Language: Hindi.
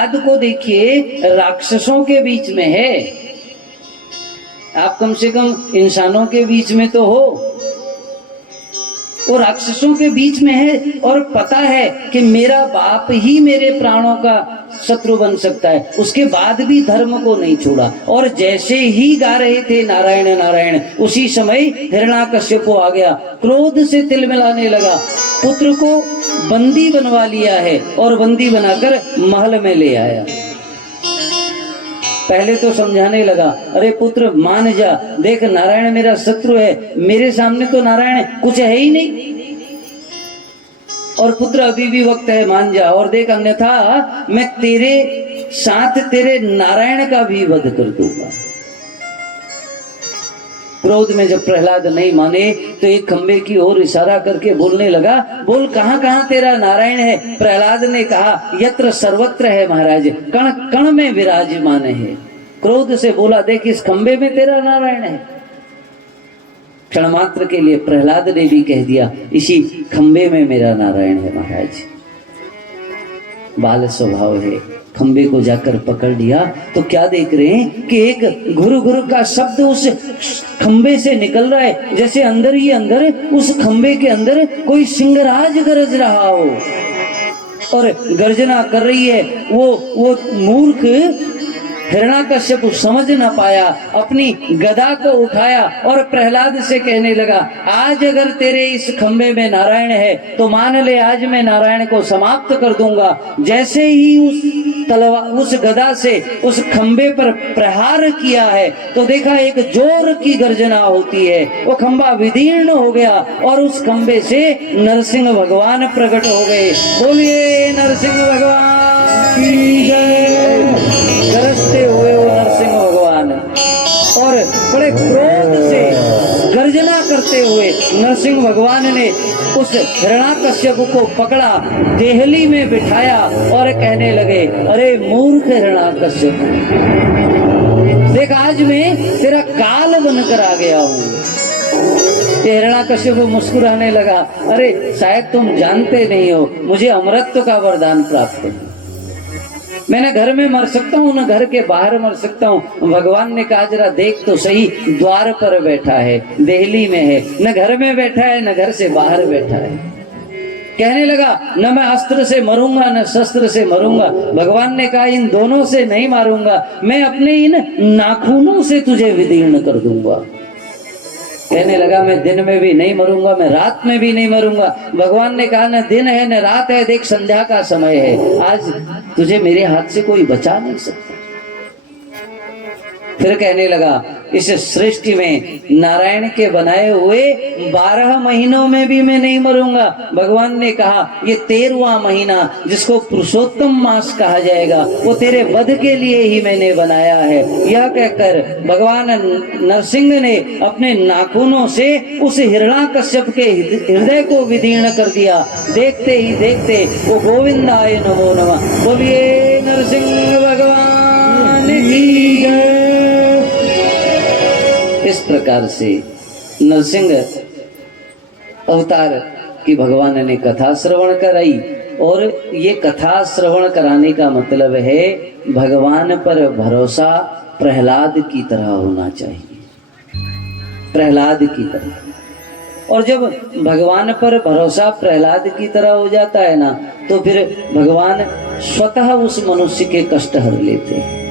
प्रहलाद को देखिए राक्षसों के बीच में है, आप कम से कम इंसानों के बीच में तो हो, वो राक्षसों के बीच में है और पता है कि मेरा बाप ही मेरे प्राणों का शत्रु बन सकता है, उसके बाद भी धर्म को नहीं छोड़ा। और जैसे ही गा रहे थे नारायण नारायण, उसी समय हिरण्याकश्यप आ गया, क्रोध से तिलमिलाने लगा, पुत्र को बंदी बनवा लिया है और बंदी बनाकर महल में ले आया। पहले तो समझाने लगा, अरे पुत्र मान जा, देख नारायण मेरा शत्रु है, मेरे सामने तो नारायण कुछ है ही नहीं, और पुत्र अभी भी वक्त है, मान जा, और देख अन्यथा मैं तेरे साथ तेरे नारायण का भी वध कर दूंगा। क्रोध में जब प्रहलाद नहीं माने तो एक खंबे की ओर इशारा करके बोलने लगा, बोल कहां कहां तेरा नारायण है। प्रहलाद ने कहा, यत्र सर्वत्र है महाराज, कण कण में विराजमान है। क्रोध से बोला, देख इस खंबे में तेरा नारायण है। क्षण मात्र के लिए प्रहलाद ने भी कह दिया, इसी खंबे में मेरा नारायण है महाराज। बाल स्वभाव है, खंबे को जाकर पकड़ लिया तो क्या देख रहे हैं कि एक घुर घुर का शब्द उस खंबे से निकल रहा है, जैसे अंदर ही अंदर उस खंबे के अंदर कोई सिंहराज गरज रहा हो और गर्जना कर रही है। वो मूर्ख हिरण्याकश्यप समझ न पाया, अपनी गदा को उठाया और प्रहलाद से कहने लगा, आज अगर तेरे इस खंबे में नारायण है तो मान ले आज मैं नारायण को समाप्त कर दूंगा। जैसे ही उस गदा से उस खंबे पर प्रहार किया है तो देखा एक जोर की गर्जना होती है, वो खंबा विदीर्ण हो गया और उस खंबे से नरसिंह भगवान प्रकट हो गए। बोलिए नरसिंह भगवान की जय। गरजते हुए वो नरसिंह भगवान और बड़े क्रोध से गर्जना करते हुए नरसिंह भगवान ने उस हिरण्याकश्यप को पकड़ा, देहली में बिठाया और कहने लगे, अरे मूर्ख हिरण्याकश्यप, देख आज मैं तेरा काल बनकर आ गया हूँ। हिरण्याकश्यप मुस्कुराने लगा, अरे शायद तुम जानते नहीं हो, मुझे अमरत्व का वरदान प्राप्त है। मैं न घर में मर सकता हूँ न घर के बाहर मर सकता हूँ। भगवान ने कहा, जरा देख तो सही, द्वार पर बैठा है, देहली में है, न घर में बैठा है न घर से बाहर बैठा है। कहने लगा, न मैं अस्त्र से मरूंगा न शस्त्र से मरूंगा। भगवान ने कहा, इन दोनों से नहीं मारूंगा, मैं अपने इन नाखूनों से तुझे विदीर्ण कर दूंगा। कहने लगा, मैं दिन में भी नहीं मरूंगा, मैं रात में भी नहीं मरूंगा। भगवान ने कहा, न दिन है न रात है, देख संध्या का समय है, आज तुझे मेरे हाथ से कोई बचा नहीं सकता। फिर कहने लगा, इस सृष्टि में नारायण के बनाए हुए 12 महीनों में भी मैं नहीं मरूंगा। भगवान ने कहा, ये 13वां महीना जिसको पुरुषोत्तम मास कहा जाएगा, वो तेरे वध के लिए ही मैंने बनाया है। यह कहकर भगवान नरसिंह ने अपने नाखूनों से उस हिरण्याकश्यप के हृदय को विदीर्ण कर दिया। देखते ही देखते वो गोविंदाय नमो नमः। बोलिए नरसिंह भगवान की जय। इस प्रकार से नरसिंह अवतार की भगवान ने कथा श्रवण कराई, और ये कथा श्रवण कराने का मतलब है भगवान पर भरोसा प्रहलाद की तरह होना चाहिए, प्रहलाद की तरह। और जब भगवान पर भरोसा प्रहलाद की तरह हो जाता है ना, तो फिर भगवान स्वतः उस मनुष्य के कष्ट हर लेते हैं।